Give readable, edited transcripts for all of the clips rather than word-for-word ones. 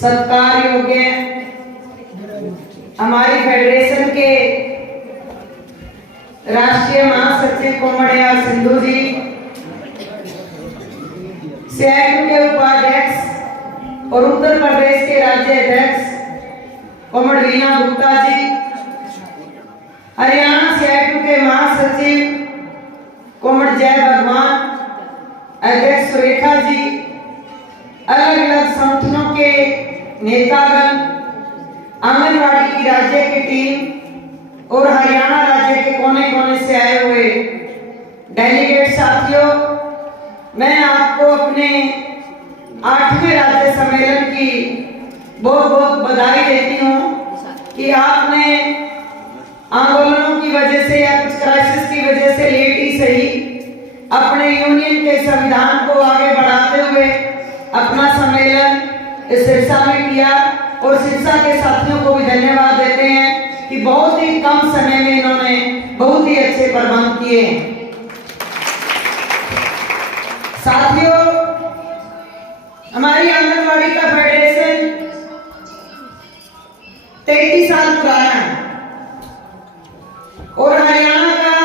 सत्कार योग्य हमारी फेडरेशन के राष्ट्रीय महासचिव कोमड़ियाल सिंधु जी, सीआईयू के उपाध्यक्ष और उत्तर प्रदेश के राज्य अध्यक्ष कोमड़ वीना गुप्ता जी, हरियाणा सीआईयू के महासचिव कोमड़ जय भगवान, अध्यक्ष सुरेखा जी, अलग अलग संगठनों के नेतागण, आंगनवाड़ी की राज्य की टीम और हरियाणा राज्य के कोने कोने से आए हुए डेलीगेट साथियों, मैं आपको अपने 8वें राज्य सम्मेलन की बहुत बहुत बधाई देती हूँ कि आपने आंदोलनों की वजह से या कुछ क्राइसिस की वजह से लेट ही सही अपने यूनियन के संविधान को आगे बढ़ाते हुए अपना सम्मेलन इस सिरसा में किया और सिरसा के साथियों को भी धन्यवाद देते हैं कि बहुत ही कम समय में इन्होंने बहुत ही अच्छे प्रबंध किए। साथियों, हमारी आंगनवाड़ी का फेडरेशन 33 साल पुराना है और हरियाणा का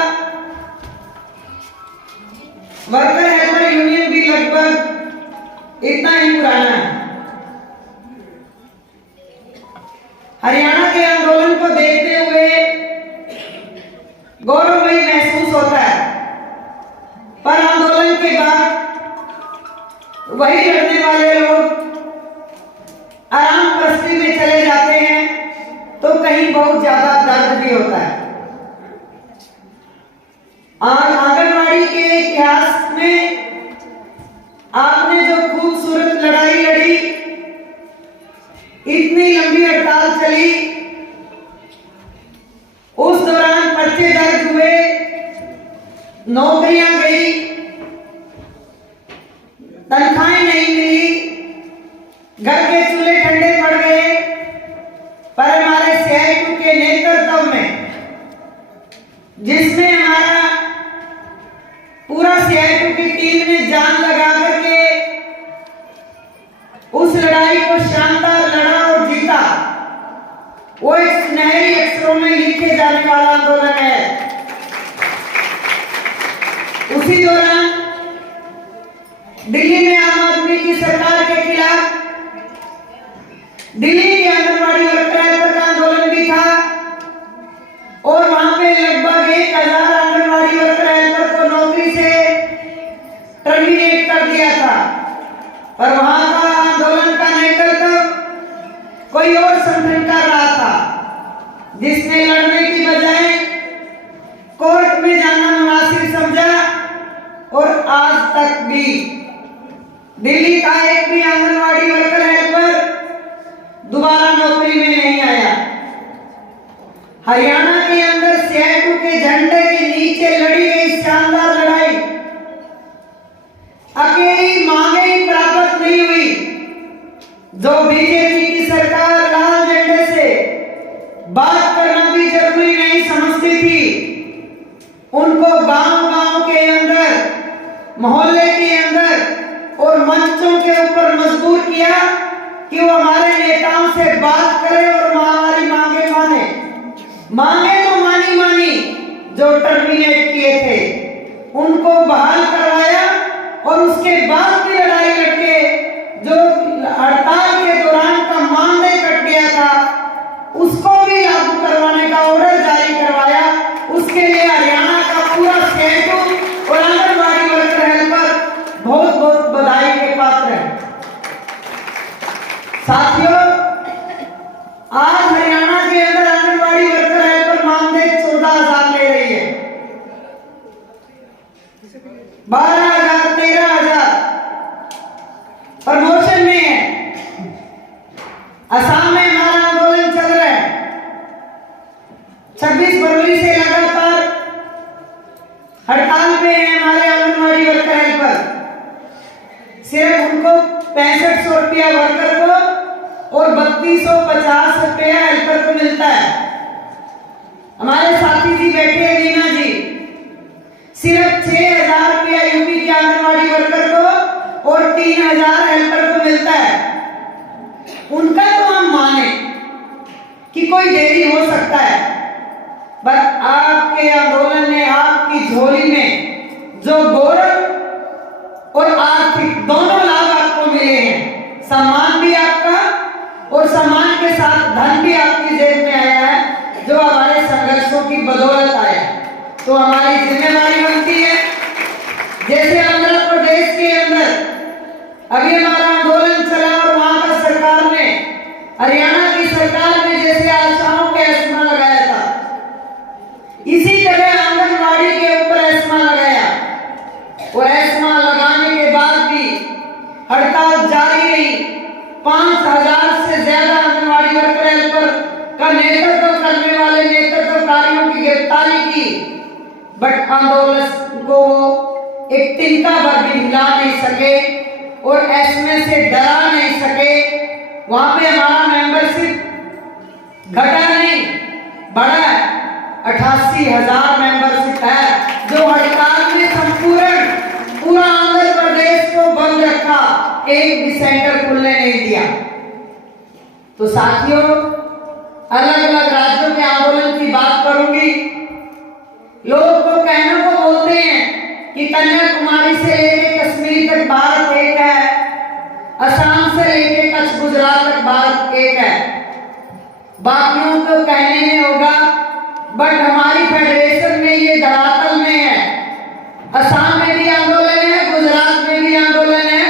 वर्कर हेल्पर यूनियन भी लगभग इतना ही पुराना है। हरियाणा के आंदोलन को देखते हुए गौरवमयी महसूस होता है, पर आंदोलन के बाद वही लड़ने वाले लोग आराम प्रस्ती में चले जाते हैं तो कहीं बहुत ज्यादा दर्द भी होता है। आंगनवाड़ी के इतिहास में आपने जो खूबसूरत लड़ाई लड़ी, इतनी लंबी हड़ताल चली, उस दौरान पर्चे दर्ज हुए, नौकरियां गई, तनख्वाहें नहीं मिली, घर के चूल्हे ठंडे पड़ गए, पर हमारे सीआईयू के नेतृत्व में, जिसमें हमारा पूरा सीआईयू की टीम ने जान लगा करके उस लड़ाई को शानदार लड़ा और जीता, वो एक सुनहरी अक्षरों में लिखे जाने वाला आंदोलन है। उसी दौरान दिल्ली में आम आदमी की सरकार के खिलाफ दिल्ली के आंगनवाड़ी वर्कर का आंदोलन भी था और वहां पे लगभग 1000 आंगनवाड़ी वर्कर को नौकरी से टर्मिनेट कर दिया था, पर वहां का आंदोलन का नेतृत्व कोई और संगठन कर रहा था, जिसने लड़ने की बजाय कोर्ट में जाना मुनासिब समझा और आज तक भी दिल्ली का एक भी आंगनवाड़ी वर्कर हेल्पर दोबारा नौकरी में नहीं आया। हरियाणा के अंदर सीआईयू के झंडे के नीचे लड़ी गई शानदार लड़ाई अकेली मांगे ही प्राप्त नहीं हुई। जो बीजेपी की सरकार लाल झंडे से बात करना भी जरूरी नहीं समझती थी, उनको गांव-गांव के अंदर, मोहल्ले के अंदर और मंचों के ऊपर मजबूर किया कि वो हमारे नेताओं से बात करे और हमारी मांगे माने। मांगे तो मानी जो टर्मिनेट किए थे उनको बहाल करवाया और उसके बाद भी लड़ाई लड़के जो हड़ताल के दौरान का मानदेय कट गया था उसको भी लागू करवाने का ऑर्डर जारी करवाया। उसके लिए हरियाणा का पूरा सीआईयू और आंगनवाड़ी वर्कर हेल्पर बहुत बहुत बधाई के पात्र है। साथियों, आज हरियाणा के अंदर आंगनवाड़ी वर्कर हेल्पर मानदेय 14,000 ले रही है, 12,000, 13,000 प्रमोशन में है। असम में हमारा आंदोलन चल रहा है, 26 फरवरी से लगातार हड़ताल पे है हमारे आंगनवाड़ी वर्कर हेल्पर। सिर्फ उनको 6500 रुपया वर्कर को और 3250 रुपया हेल्पर को मिलता है। हमारे साथी जी बैठे हैं, वीना जी, सिर्फ 6,000 रुपया यूपी के आंगनवाड़ी वर्कर को और 3,000 हेल्पर को मिलता है। उन कि कोई देरी हो सकता है, पर आपके आंदोलन ने आपकी झोली में जो गौरव और आर्थिक दोनों लाभ आपको मिले हैं, सम्मान भी आपका और सम्मान के साथ धन भी आपकी जेब में आया है, जो हमारे संघर्षों की बदौलत आया। तो हमारी जिम्मेदारी बनती है, जैसे आंध्र प्रदेश के अंदर अभी हमारा आंदोलन चला और वहां का सरकार ने, हरियाणा की सरकार ने जैसे आशाओं पे एस्मा लगाया था, इसी तरह आंगनवाड़ी के ऊपर एस्मा लगाया और एस्मा लगाने के बाद भी हड़ताल जारी रही। 5000 से ज्यादा आंगनवाड़ी वर्कर हेल्पर का नेतृत्व करने वाले नेतृत्वकारियों की गिरफ्तारी की, बट आंदोलन को एक तिनका भर भी हिला नहीं सके और एस्मे से डरा नहीं सके। वहां पे हमारा मेंबरशिप घटा नहीं बढ़ा, 88,000 मेंबरशिप है, जो हड़ताल में संपूर्ण पूरा आंध्र प्रदेश को बंद रखा, एक भी सेंटर खुलने नहीं दिया। तो साथियों, अलग अलग राज्यों के आंदोलन की बात करूंगी। लोग तो कहने को बोलते हैं कि कन्याकुमारी से लेकर कश्मीर तक भारत एक है, असम से लेकर कच्छ गुजरात तक भारत एक है। बाकियों को कहने में होगा, बट हमारी फेडरेशन में ये धरातल में है। असम में भी आंदोलन है, गुजरात में भी आंदोलन है,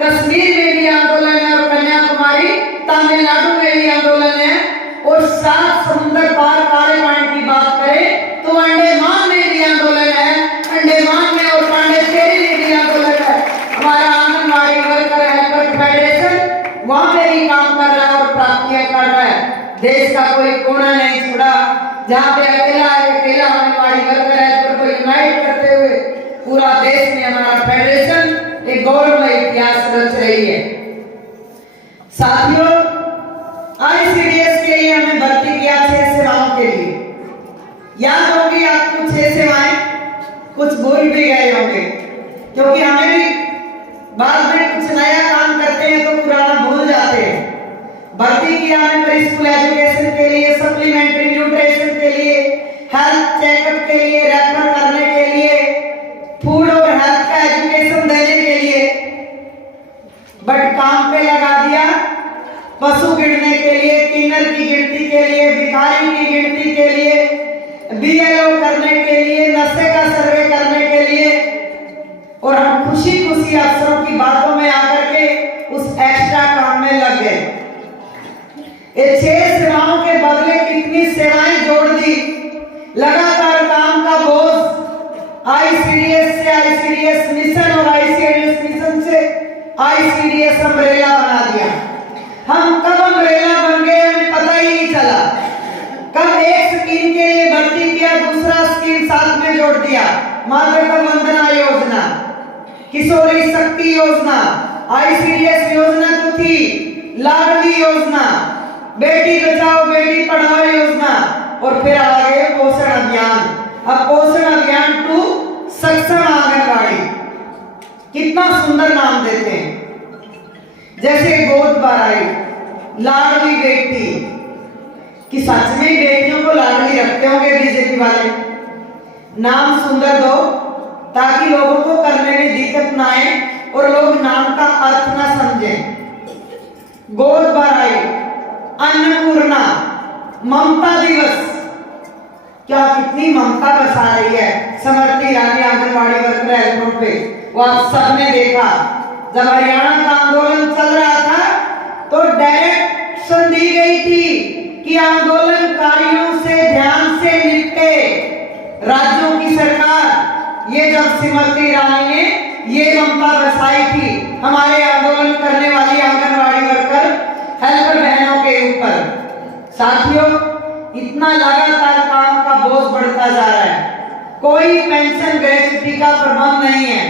कश्मीर में भी आंदोलन है और कन्याकुमारी तमिलनाडु में भी आंदोलन है। और 7 समुद्र पार काले पानी की बात करें तो अंडमान में भी आंदोलन है, अंडमान में और पांडिचेरी में भी आंदोलन है। हमारा आंगनबाड़ी वर्कर हेल्पर फेडरेशन वहां पे भी काम कर रहा है और प्राप्तियां कर रहा है। देश का कोई कोना नहीं छोड़ा जहां पे अकेला आंगनबाड़ी वर्कर हेल्पर को यूनाइट करते हुए पूरा देश में हमारा फेडरेशन एक गौरवमय इतिहास रच रही है। साथियों, आईसीडीएस के लिए हमें भर्ती किया 6 सेवाओं के लिए। याद होगी आपको 6 सेवाएं, कुछ भूल भी गए होंगे, क्योंकि हमें भी बाद में कुछ नया काम करते हैं तो पुराना भूल जाते हैं। भर्ती किया हमें प्री स्कूल एजुकेशन के लिए, सप्लीमेंट्री न्यूट्रिशन के लिए, हेल्थ चेकअप के लिए, रेफर करने के लिए, फूड और हेल्थ का एजुकेशन देने के लिए, बट काम पे लगा दिया पशु गिनने के लिए, किन्नर की गिनती के लिए, भिखारी की गिनती के लिए, बीएलओ करने के लिए, नशे का सर्वे करने के लिए, और हम खुशी खुशी अफसरों की बातों में आकर के उस एक्स्ट्रा काम में लग गए। ये 6 सेवाओं के बदले कितनी सेवाएं जोड़ दी। लगातार काम का बोझ आईसीडीएस से आईसीडीएस मिशन और आईसीडीएस मिशन से आईसीडीएस अम्ब्रेला बना दिया। हम कब अम्ब्रेला बन गए हमें पता ही नहीं चला। कब एक स्कीम के लिए भर्ती किया, दूसरा स्कीम साथ में जोड़ दिया। मातृत्व वंदना योजना, किशोरी शक्ति योजना, आईसीडीएस योजना तो थी, लाडली योजना, बेटी बचाओ बेटी पढ़ाओ योजना, और फिर आ गए पोषण अभियान। अब पोषण अभियान 2 सक्षम आंगनवाड़ी, कितना सुंदर नाम देते हैं, जैसे गोद भराई, लाडली बेटी, कि सच में बेटियों को लाडली रखते होंगे बीजेपी वाले। नाम सुंदर दो ताकि लोगों को करने में दिक्कत ना आए और लोग नाम का अर्थ ना समझें। गोद भराई, अन्नपूर्णा, ममता दिवस, क्या कितनी ममता बरसा रही है समृति ईरानी आंगनवाड़ी वर्कर हेल्परों पे। वो आप सबने देखा, जब हरियाणा का आंदोलन चल रहा था तो डायरेक्शन दी गई थी कि आंदोलनकारियों से ध्यान से निपटे राज्यों की सरकार। ये जब स्मृति ईरानी ने ये ममता बरसाई थी हमारे आंदोलन करने वाली आंगनवाड़ी वर्कर हेल्पर बहनों के ऊपर। साथियों, इतना लगातार काम का बोझ बढ़ता जा रहा है, कोई पेंशन ग्रेच्युटी का प्रबंध नहीं है।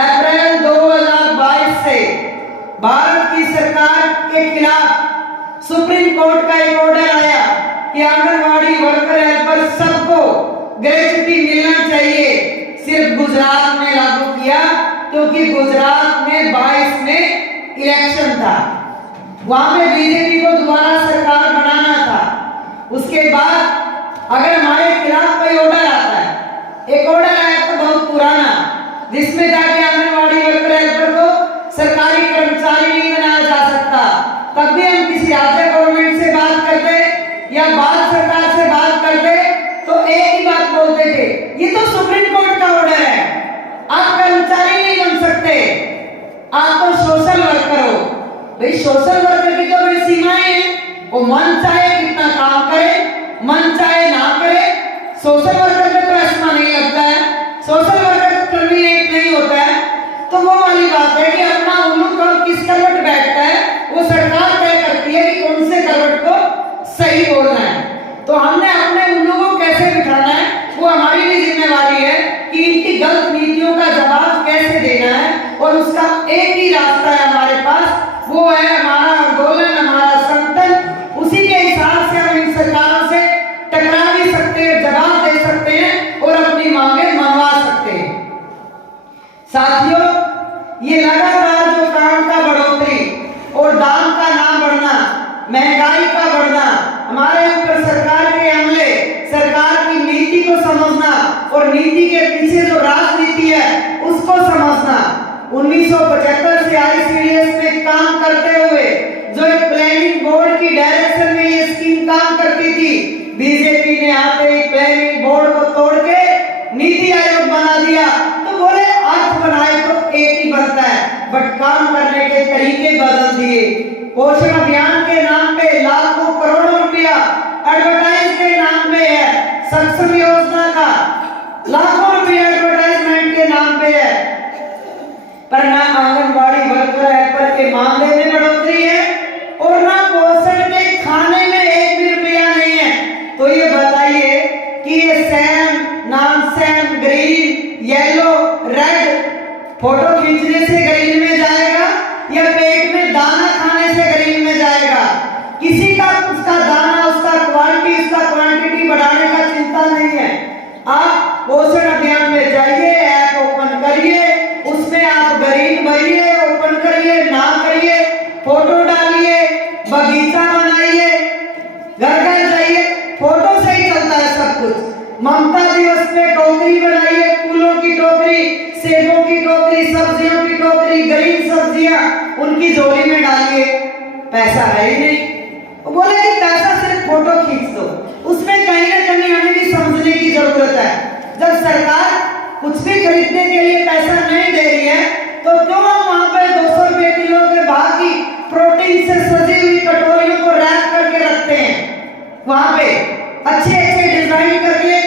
अप्रैल 2022 से भारत की सरकार के खिलाफ सुप्रीम कोर्ट का एक ऑर्डर आया कि आंगनवाड़ी वर्कर हेल्पर सबको ग्रेच्युटी मिलना चाहिए। सिर्फ गुजरात में लागू किया क्योंकि गुजरात में 22 में इलेक्शन था, वहां पे बीजेपी को दोबारा सरकार बनाना था। उसके बाद अगर हमारे खिलाफ कोई ऑर्डर आता है, एक ऑर्डर आया तो बहुत पुराना, जिसमें जाके आंगनवाड़ी वर्कर हेल्पर को सरकारी कर्मचारी नहीं बनाया जा सकता, तब भी हम किसी राज्य गवर्नमेंट से बात करते या भारत सरकार से बात करते तो एक ही बात बोलते थे, ये तो सुप्रीम कोर्ट का ऑर्डर है, आप कर्मचारी नहीं बन सकते, आप तो सोशल वर्कर हो। भाई सोशल वर्कर की तो बड़ी सीमाएं हैं, वो मन चाहे कितना काम करे, मन चाहे ना करे, सोशल वर्कर में तो ऐसा नहीं लगता है, सोशल वर्कर टर्मिनेट नहीं होता है। तो वो वाली बात है कि अपना उल्लू कब किस करवट बैठता है वो सरकार तय करती है कि कौन से करवट को सही बोलना है। तो हमने अपने उल्लू को कैसे बिठाना है वो हमारी भी जिम्मेवारी है कि इनकी गलत नीतियों का जवाब कैसे देना है, और उसका एक ही रास्ता है हमारे पास, वो है हमारा आंदोलन, हमारा संगठन। उसी के हिसाब से हम इन सरकारों से टकरा भी सकते हैं, जवाब दे सकते हैं और अपनी मांगे मनवा सकते हैं। साथियों, ये लगातार जो काम का बढ़ोतरी और दाम का ना बढ़ना, महंगाई का बढ़ना, हमारे ऊपर सरकार के हमले, सरकार की नीति को समझना और नीति के पीछे जो राजनीति है उसको समझना। 1975 से आईसीडीएस में काम करते हुए जो एक प्लानिंग बोर्ड की डायरेक्शन में ये स्कीम काम करती थी, बीजेपी ने आते ही प्लानिंग बोर्ड को तोड़ के नीति आयोग बना दिया। तो बोले अर्थ बनाए तो एक ही बनता है, बट काम करने के तरीके बदल दिए। पोषण अभियान के नाम पे लाखों करोड़ों रुपया एडवर्टाइज के नाम पे है, सक्षम योजना का लाखों रुपया एडवर्टाइजमेंट के नाम पे है, पर ना आंगनबाड़ी वर्कर हेल्पर के मानदेय में बढ़ोतरी है और ना पोषण के खाने में एक भी रुपया नहीं है। तो ये बताइए कि ये Sam, non Sam, green, yellow, red photo खींचने से ग्रीन में जाएगा या पेट में दाना खाने से ग्रीन में जाएगा? किसी का उसका दाना, उसका क्वालिटी, उसका क्वांटिटी बढ़ाने का चिंता नहीं है। आप पोषण अभियान में जाइए, ऐप ओपन करिए, उसमें आप ग्रीन भरिए, ओपन करिए, ना करिए, फोटो डालिए, बगीचा बनाइए, घर घर जाइए, फोटो से ही चलता है सब कुछ। ममता दिवस में टोकरी बनाइए, फूलों की टोकरी, सेबों की टोकरी, सब्जियों की टोकरी, ग्रीन सब्जियां उनकी झोली में डालिए, पैसा है ही नहीं। वो बोले कि पैसा सिर्फ फोटो खींच दो, उसमें कहीं ना कहीं हमें भी समझने की जरूरत है। जब सरकार कुछ भी खरीदने के लिए पैसा नहीं दे रही है तो क्यों हम वहां पे 200 रुपए किलो के भाव की प्रोटीन से सजी हुई कटोरियों को रैप करके रखते हैं, वहां पे अच्छे अच्छे डिजाइन करके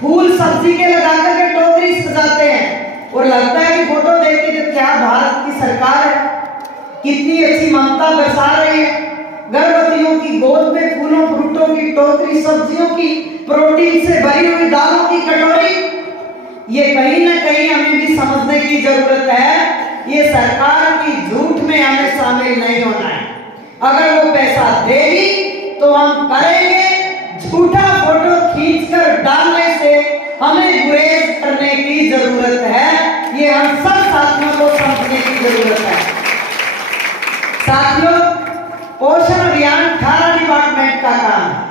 फूल सब्जी के लगा करके टोकरी सजाते हैं, और लगता है कि फोटो देख के तो क्या भारत की सरकार है, कितनी अच्छी ममता बरसा रही है। गर्भवतियों की गोद में फूलों फ्रूटों की टोकरी, सब्जियों की प्रोटीन से भरी हुई दालों की कटोरी, ये कहीं ना कहीं हमें भी समझने की जरूरत है। ये सरकार की झूठ में हमें शामिल नहीं होना है। अगर वो पैसा देगी तो हम करेंगे, झूठा फोटो खींचकर डालने से हमें गुरेज करने की जरूरत है। ये हम सब साथियों को समझने की जरूरत है। साथियों, पोषण अभियान 18 डिपार्टमेंट का काम है,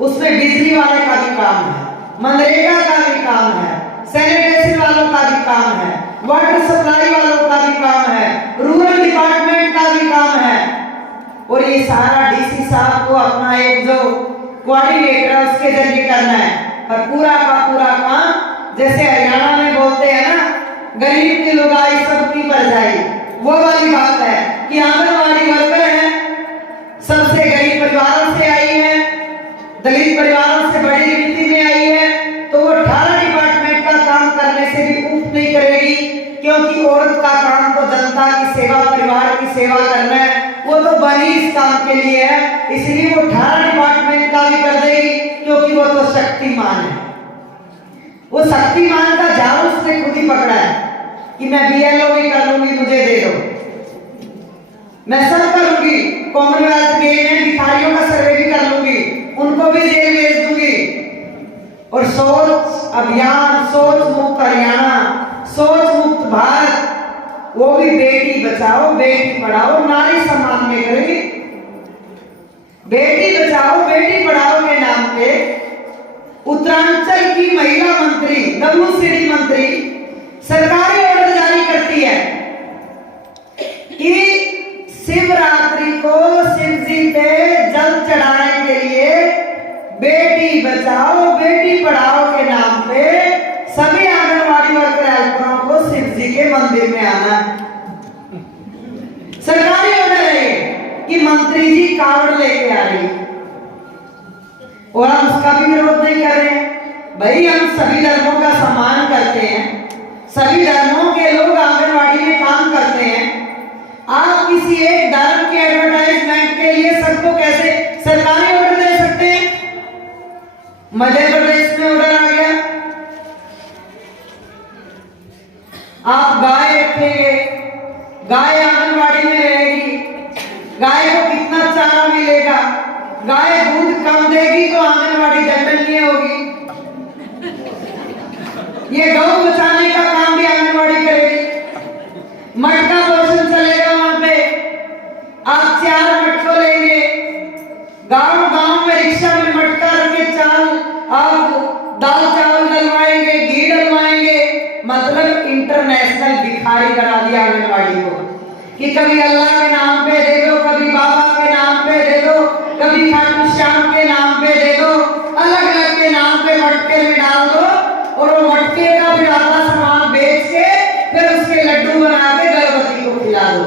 उसमें बिजली वाले का भी काम है, मनरेगा का भी काम है, सैनिटेशन वालों का भी काम है, वाटर सप्लाई वालों का भी काम है, रूरल डिपार्टमेंट का भी काम है, और ये सारा डीसी साहब को अपना एक जो कोऑर्डिनेटर है उसके जरिए करना है। पर पूरा का पूरा काम जैसे हरियाणा में बोलते हैं ना, गरीब की लुगाई सबकी परछाई, वो वाली बात है कि आंगनवाड़ी वर्कर है, सबसे गरीब परिवारों से आई है, दलित परिवारों से बड़ी गिनती में आई है, तो वो 18 डिपार्टमेंट का काम करने से भी ऊप नहीं करेगी, क्योंकि औरत का काम तो जनता की सेवा, परिवार की सेवा करना है, वो तो बनी इस काम के लिए है, इसलिए वो 18 डिपार्टमेंट का भी कर देगी, क्योंकि वो तो शक्तिमान है। वो शक्तिमान का जाल उसने खुद ही पकड़ा है कि मैं बीएलओ भी कर लूंगी, मुझे दे दो, मैं सब करूंगी, कॉमनवेल्थ गेम में भिखारियों का सर्वे भी कर लूंगी, उनको भी जेल भेज दूंगी। और सोच अभियान, सोच मुक्त हरियाणा, सोच मुक्त भारत, वो भी बेटी बचाओ बेटी पढ़ाओ नारी सम्मान में करेगी। बेटी बचाओ बेटी पढ़ाओ मंत्री WCD मंत्री सरकारी ऑर्डर जारी करती है कि शिवरात्रि को शिव जी पे जल चढ़ाने के लिए बेटी बचाओ बेटी पढ़ाओ के नाम पे सभी आंगनवाड़ी वर्कर हेल्परों को शिव जी के मंदिर में आना है। सरकारी ऑर्डर है कि मंत्री जी कावड़ लेके आ रही और हम उसका भी विरोध नहीं कर रहे हैं। भाई हम सभी धर्मों का सम्मान करते हैं, सभी धर्मों के लोग आंगनवाड़ी में काम करते हैं। आप किसी एक धर्म के एडवर्टाइजमेंट के लिए सबको कैसे सरकारी ऑर्डर दे सकते हैं? मध्य प्रदेश में ऑर्डर आ गया, आप गाय रखेंगे, गाय आंगनवाड़ी में रहेगी, गाय को कितना चारा मिलेगा, गाय दूध कम देगी तो आंगनवाड़ी दंडनीय होगी। ये गौ बचाने का काम भी आंगनवाड़ी करेगी। मटका पोषण चलेगा वहां पे, आप 4 मटकों लेंगे, गांव गांव में रिक्शा में मटका रख के आप दाल चावल डलवाएंगे, घी डलवाएंगे। मतलब इंटरनेशनल भिखारी करा दिया आंगनवाड़ी को कि कभी अल्लाह के नाम पे दे दो, कभी बाबा के नाम पे दे दो, कभी खाटू श्याम के नाम पे दे दो, अलग अलग के नाम पे मटके में डाल दो और वो मटके का फिर आधा सामान बेच के फिर उसके लड्डू बना के गर्भवती को खिला दो।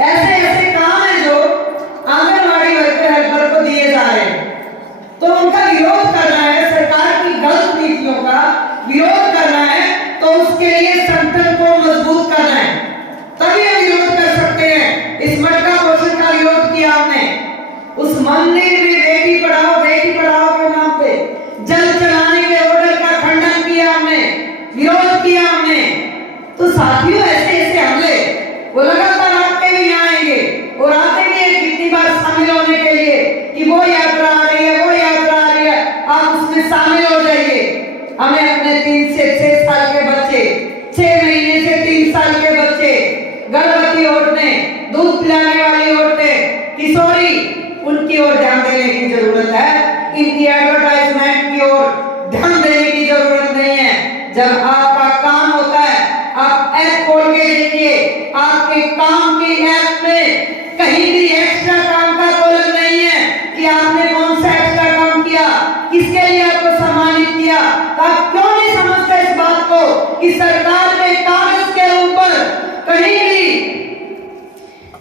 ऐसे ऐसे काम है जो आंगनवाड़ी वर्कर हेल्पर को दिए जा रहे हैं। तो उनका विरोध करना है, सरकार की गलत नीतियों का विरोध करना है, तो उसके लिए संगठन को मजबूत करना है, तभी हम विरोध कर सकते हैं। इस मटका पोषण का विरोध किया हमने, उस मंदिर में बेटी पढ़ाओ के नाम पे जल चढ़ाने के ऑर्डर का खंडन किया हमने, विरोध किया हमने। तो साथियों ऐसे ऐसे हमले वो लगातार आपके भी आएंगे और आते भी हैं कितनी बार शामिल होने के लिए कि वो यात्रा आ रही है, वो यात्रा आ रही है, आप उसमें शामिल हो जाइए। हमें अपने 3 से 6 साल के बच्चे, 6 महीने से 3 साल के बच्चे, गर्भवती औरतें, दूध पिलाने वाली औरतें, किशोरी, उनकी ओर ध्यान देने की जरूरत है। इनकी एडवर्टाइजमेंट की ओर ध्यान देने की जरूरत नहीं है। जब आपका काम होता है, आप ऐप खोल के देखिए, आपके काम की ऐप में कहीं भी एक्स्ट्रा काम का कॉलम नहीं है कि आपने कौन सा एक्स्ट्रा काम किया, किसके लिए आपको सम्मानित किया। आप क्यों नहीं समझते इस बात को कि सरकार ने कागज के ऊपर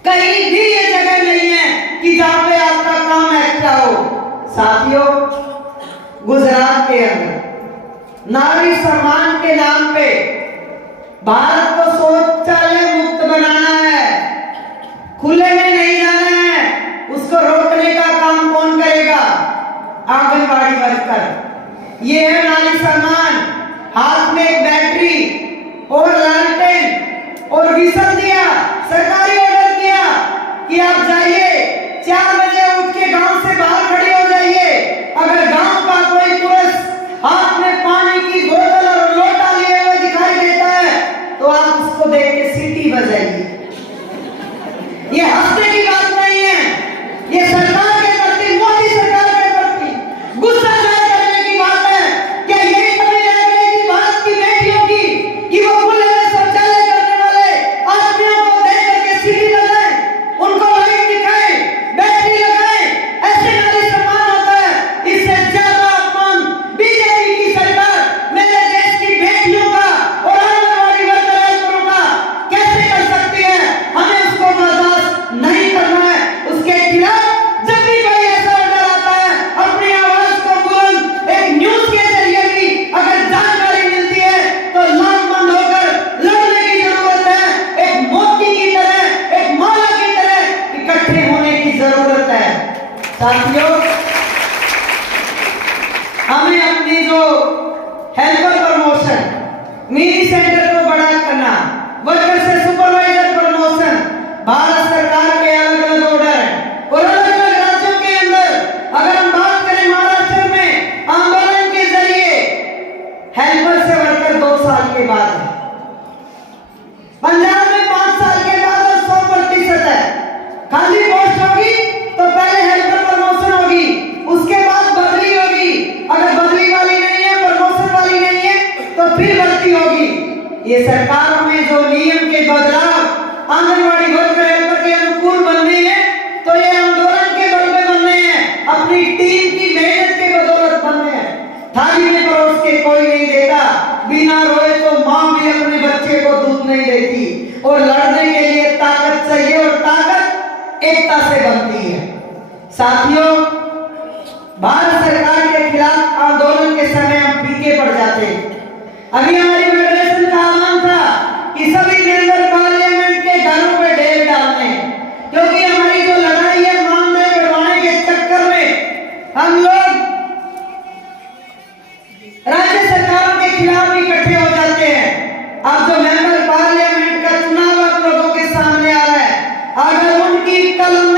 कहीं भी ये जगह नहीं है कि जहां पे आपका काम एक्स्ट्रा हो। साथियों, गुजरात के अंदर नारी सम्मान के नाम पे भारत को शौचालय मुक्त बनाना है, खुले में नहीं जाना है। उसको रोकने का काम कौन करेगा? आंगनवाड़ी वर्कर। ये है नारी सम्मान। हाथ में एक बैटरी और लालटेन और विसल दिया, सरकारी ऑर्डर किया कि आप जाइए 4 बजे उठ के गांव से बाहर खड़े हो जाइए। अगर गांव का कोई पुरुष हाथ में पानी की बोतल और लोटा लिए हुए दिखाई देता है तो आप उसको देख के सीटी बजाइए। ये हंसने की बात नहीं है, ये सरकार के प्रति, मोदी सरकार के प्रति गुस्सा जाहिर करने की बात है। क्या ये कभी रह गई थी भारत की बेटियों की कि वो खुले में शौचालय करने वाले आदमियों को देख करके सीटी बजाए, उनको लाइट दिखाए, बैटरी लगाए? ऐसे नारी सम्मान होता है? इससे ज्यादा अपमान बीजेपी की सरकार मेरे देश की बेटियों का और आंगनवाड़ी वर्कर हेल्परों का कैसे कर सकती है? हमें उसको बर्दाश्त नहीं करना है। उसके खिलाफ जब भी कोई ऐसा ऑर्डर आता है, अपनी आवाज को बुलंद एक न्यूज के जरिए भी अगर जानकारी मिलती है तो लामबंद होकर लड़ने की जरूरत है। एक मोती की तरह, एक माला की तरह इकट्ठे होने की जरूरत है। साथियों, हमें अपनी जो हेल्पर प्रमोशन, मिनी सेंटर को बड़ा करना, वर्कर से सुपरवाइजर प्रमोशन, भारत सरकार के अलग अलग ऑर्डर हैं और अलग अलग राज्यों के अंदर। अगर हम बात करें महाराष्ट्र में आंदोलन के जरिए हेल्पर से वर्कर 2 साल के बाद है, पंजाब में 5 साल के बाद और 100% है। खाली पोस्ट होगी तो पहले हेल्पर प्रमोशन होगी, उसके बाद बदली होगी। अगर बदली वाली नहीं है, प्रमोशन वाली एकता से बनती है। साथियों, भारत सरकार के खिलाफ आंदोलन के समय हम फीके पड़ जाते हैं। अभी हमारी फेडरेशन का आह्वान था कि सभी मेंबर पार्लियामेंट के घरों पे ढेर डालने, क्योंकि हमारी जो लड़ाई है मानदेय बढ़वाने के चक्कर में हम लोग राज्य सरकारों के खिलाफ इकट्ठे हो जाते हैं। अब जो मेंबर पार्लियामेंट का चुनाव आप लोगों के सामने आ रहा है, अगर उनकी कलम